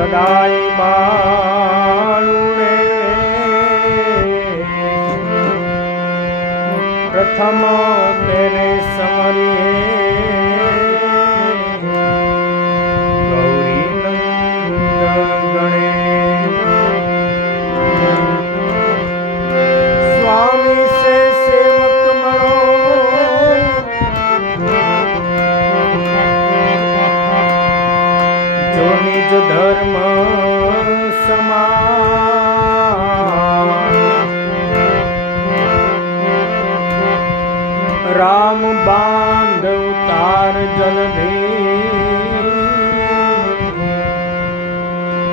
સદાય બાળુને પ્રથમ તેને સમરીએ ગૌરી નંદ ગણે સ્વામી સે સેવક મળો જો નિજ ધર્મ સમાન રામ બાંધ ઉતાર જલધી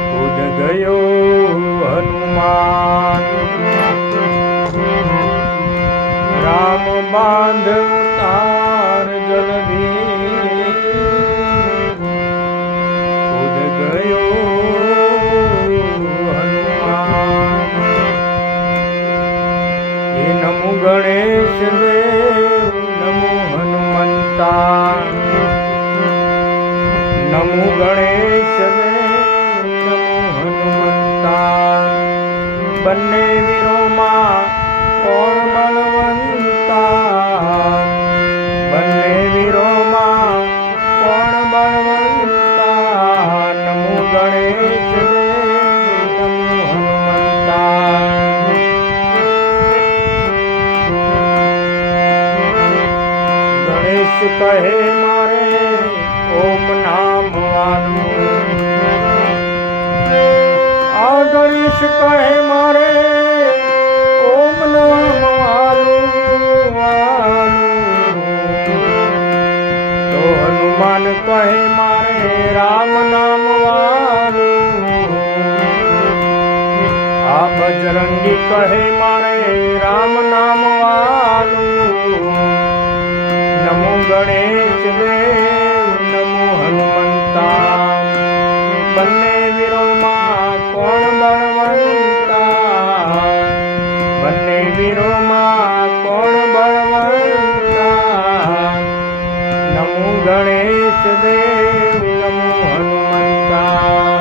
કૂદ ગયો હનુમાન રામ બાંધ ઉતાર જલધી કૂદ ગયો હનુમાન એ નમો ગણેશ દેવ નમો હનુમંતા નમો ગણેશ દેવ નમો હનુમંતા બંને વીરોમાં કોણ બળવંતા બંને વીરોમાં કોણ બળવંતા નમો ગણેશ દેવ નમો હનુમંતા ગણેશ કહે મારે ઓમ નામ વાલું આ ગણેશ કહે મારે ઓમ નામ વાલું તો હનુમાન કહે મારે રામ નામ વાલું આ બજરંગી કહે મારે રામ નામ વાલું નમો ગણેશ દેવ નમો હનુમંતા બંને વીરોમાં કોણ બળવંતા બંને વીરોમાં કોણ બળવંતા નમો ગણેશ દેવ નમો હનુમંતા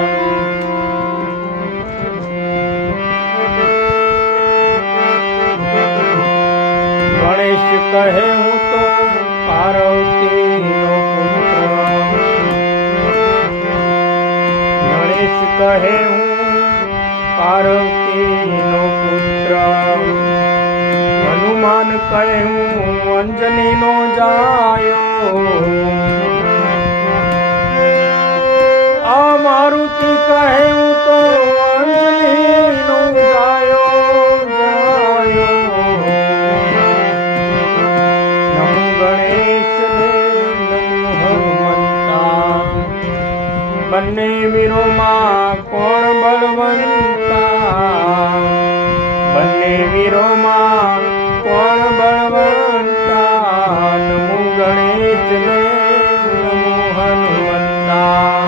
ગણેશ કહે હું તો પાર્વતીનો પુત્ર ગણેશ કહે હું પાર્વતીનો પુત્ર હનુમાન કહે હું અંજનીનો જાયો આ મારુતિ કહે હું તો અંજનીનો જાયો બંને વીરોમાં કોણ બળવંતા બંને વીરોમાં કોણ બળવંતા નમો ગણેશ દેવ નમો હનુમંતા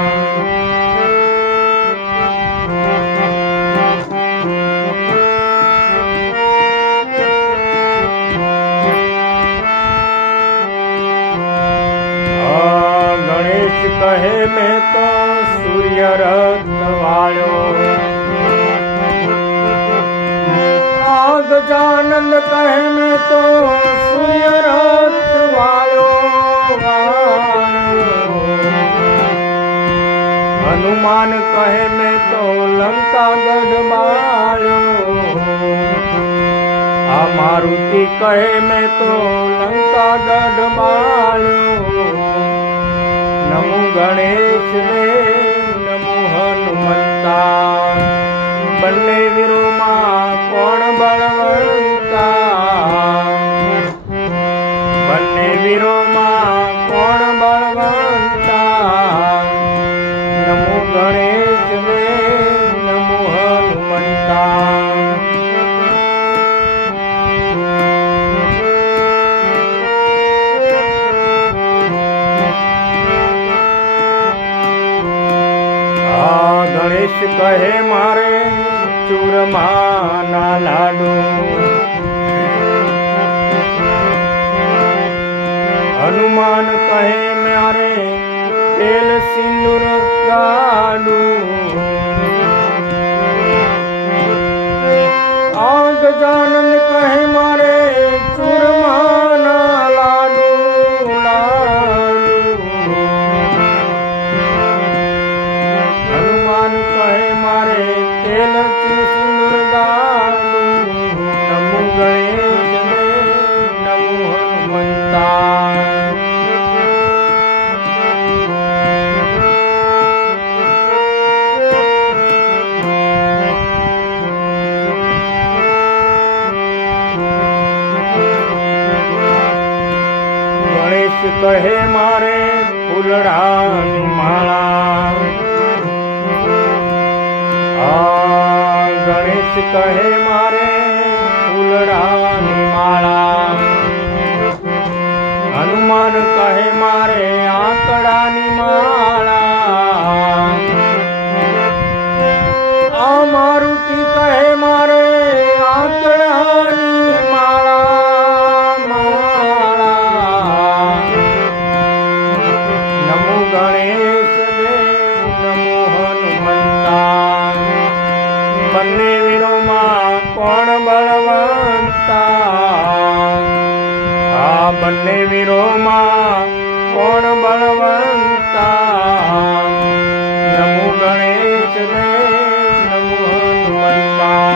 ગણેશ કહે મેં તો સૂર્ય રથ વાળ્યો આ ગજાનંદ કહે મેં તો સૂર્ય રથ વાળ્યો હનુમાન કહે મેં તો લંકા ગઢ બાળ્યો આ મારુતિ કહે મેં તો લંકા ગઢ બાળ્યો નમો ગણેશ દેવ નમો હનુમંતા બંને વીરોમાં કોણ બળવંતા બંને વીરોમાં કોણ બળવંતા નમો ગણેશ દેવ નમો હનુમંતા ગણેશ કહે મારે ચૂરમાના લાડુ હનુમાન કહે મારે તેલ સિંદૂર ગાડું કહે મારે ફૂલડાની માળા, હનુમાન કહે મારે આંકડાની માળા, આ મારુતિ કહે મારે આંકડાની માળા માળા. નમો ગણેશ દેવ નમો હનુમંતા, બંને વીરોમાં કોણ બળવંતા, આ બંને વીરોમાં કોણ બળવંતા. નમો ગણેશ દેવ નમો હનુમંતા.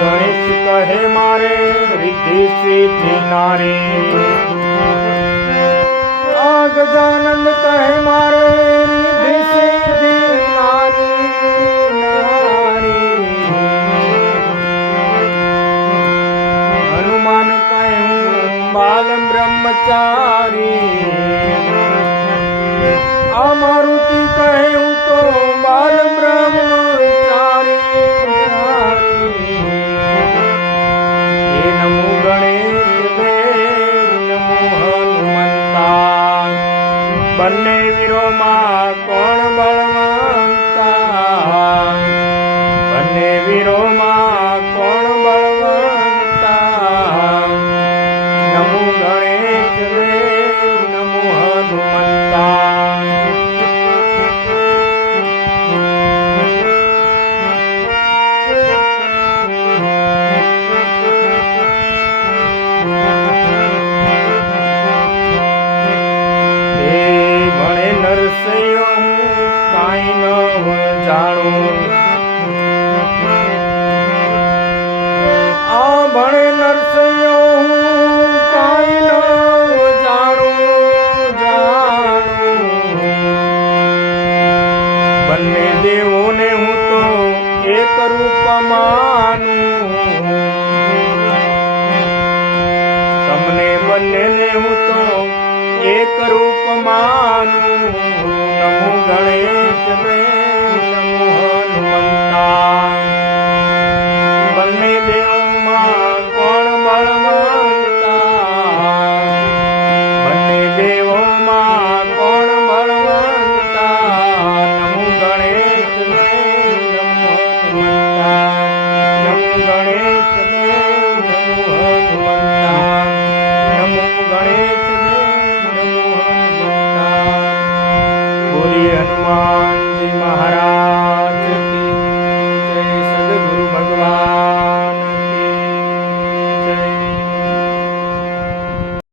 ગણેશ કહે મારે રિદ્ધિ સિદ્ધિ નારી, આ ગજાનંદ કહે મારે રિદ્ધિ સિદ્ધિ નારી નારી. હનુમાન કહે હું બાલ બ્રહ્મચારી, આ મારુતિ કહે હું તો બાલ બ્રહ્મચારી. નમો ગણેશ દેવ નમો હનુમંતા, બંને વીરોમાં કોણ બળવંતા, બંને વીરોમાં કોણ બળવંતા. નમો ગણેશ દેવ નમો હનુમંતા. નરસૈયો હું કાંઈ ન જાણું, આ ભણે નરસૈયો હું કાંઈ ન જાણું. બંને દેવોને હું તો એક રૂપ માનું, તમને બંનેને હું તો એક રૂપ માનું. નમો ગણેશ દેવ નમો હનુમંતા, બંને દેવોમાં કોણ બળવંતા, બંને દેવોમાં કોણ બળવંતા. નમો ગણેશ દેવ નમો હનુમંતા, નમો ગણેશ દેવ નમો હનુમંતા, નમો ગણેશ દેવ નમો હનુમંતા. બોલીએ હનુમાનજી મહારાજ